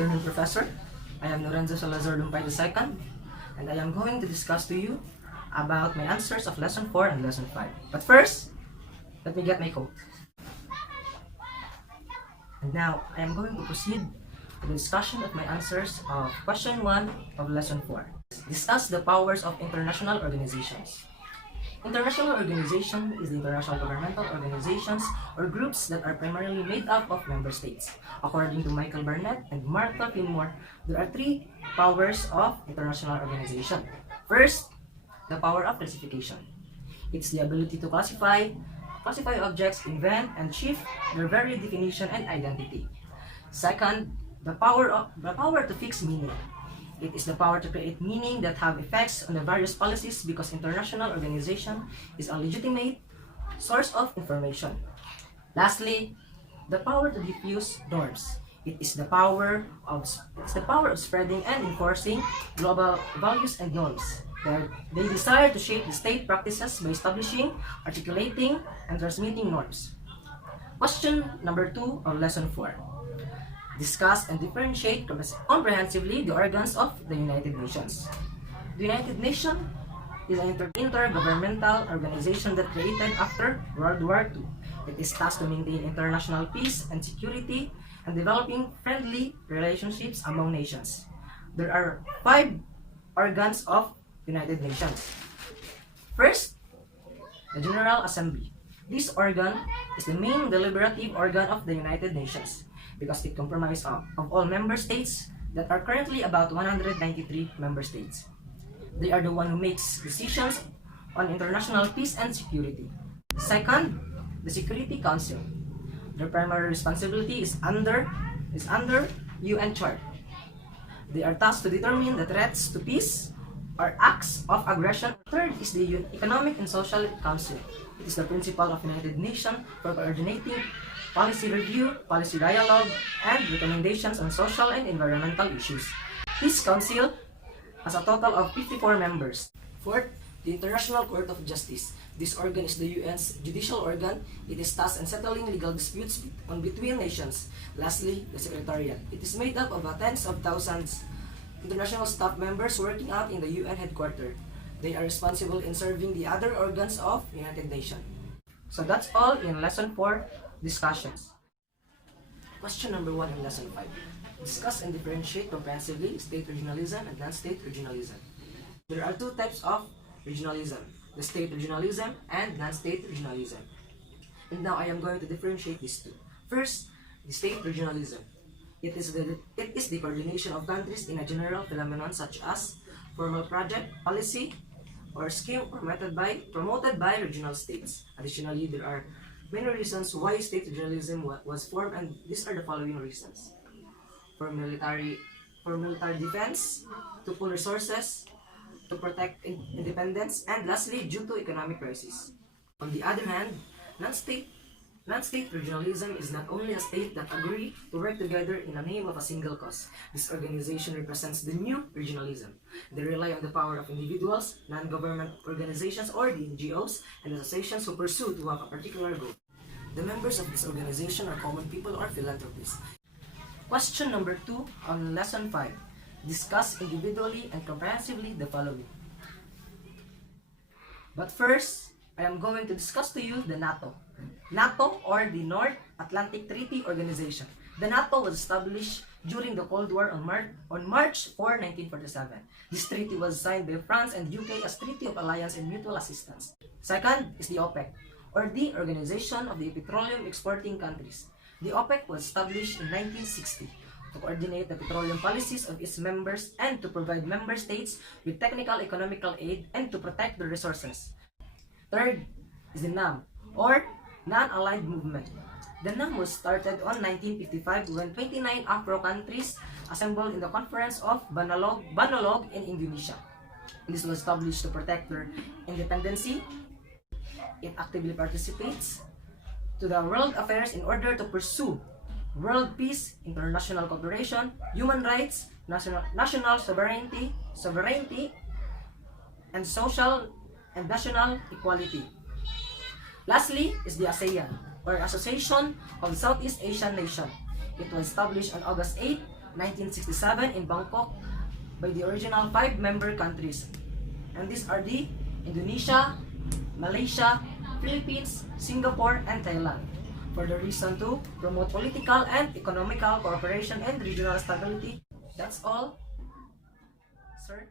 afternoon, Professor. I am LorenzoLumpayII, and I am going to discuss to you about my answers of Lesson 4 and Lesson 5. But first, let me get my coat. And now, I am going to proceed to the discussion of my answers of Question 1 of Lesson 4. Discuss the powers of international organizations. International organization is the international governmental organizations or groups that are primarily made up of member states. According to Michael Burnett and Martha Finmore, there are three powers of international organization. First, the power of classification. It's the ability to classify objects, invent, and shift their very definition and identity. Second, the power to fix meaning. It is the power to create meaning that have effects on the various policies because international organization is a legitimate source of information. Lastly, the power to diffuse norms. It is the power of spreading and enforcing global values and norms. They desire to shape the state practices by establishing, articulating, and transmitting norms. Question number 2 of Lesson 4. Discuss and differentiate comprehensively the organs of the United Nations. The United Nations is an intergovernmental organization that created after World War II. It is tasked to maintain international peace and security and developing friendly relationships among nations. There are 5 organs of United Nations. First, the General Assembly. This organ is the main deliberative organ of the United Nations, because it comprises of all member states that are currently about 193 member states. They are the one who makes decisions on international peace and security. Second, the Security Council. Their primary responsibility is under UN Charter. They are tasked to determine the threats to peace or acts of aggression. Third is the Economic and Social Council. It is the principal of United Nations for coordinating policy review, policy dialogue, and recommendations on social and environmental issues. This council has a total of 54 members. Fourth, the International Court of Justice. This organ is the UN's judicial organ. It is tasked in settling legal disputes between nations. Lastly, the Secretariat. It is made up of tens of thousands international staff members working out in the UN headquarters. They are responsible in serving the other organs of the United Nations. So that's all in Lesson 4 discussions. Question number 1 in Lesson 5. Discuss and differentiate comprehensively state regionalism and non-state regionalism. There are 2 types of regionalism, the state regionalism and non-state regionalism. And now I am going to differentiate these 2. First, the state regionalism. It is the coordination of countries in a general phenomenon such as formal project, policy, or scheme promoted by regional states. Additionally, there are many reasons why state regionalism was formed, and these are the following reasons. For military defense, to pool resources, to protect independence, and lastly, due to economic crisis. On the other hand, non-state regionalism is not only a state that agree to work together in the name of a single cause. This organization represents the new regionalism. They rely on the power of individuals, non-government organizations or the NGOs, and associations who pursue to have a particular goal. The members of this organization are common people or philanthropists. Question number 2 on Lesson 5. Discuss individually and comprehensively the following. But first, I am going to discuss to you the NATO. NATO, or the North Atlantic Treaty Organization. The NATO was established during the Cold War on March 4, 1947. This treaty was signed by France and UK as Treaty of Alliance and Mutual Assistance. Second is the OPEC, or the Organization of the Petroleum Exporting Countries. The OPEC was established in 1960 to coordinate the petroleum policies of its members and to provide member states with technical economical aid and to protect their resources. Third is the NAM, or Non-Aligned Movement. The NAM was started on 1955 when 29 Afro countries assembled in the Conference of Banalog in Indonesia. This was established to protect their independence. It actively participates to the world affairs in order to pursue world peace, international cooperation, human rights, national sovereignty, and social and national equality. Lastly is the ASEAN, or Association of Southeast Asian Nations. It was established on August 8, 1967 in Bangkok by the original 5 member countries. And these are the Indonesia, Malaysia, Philippines, Singapore, and Thailand. For the reason to promote political and economical cooperation and regional stability. That's all, sir.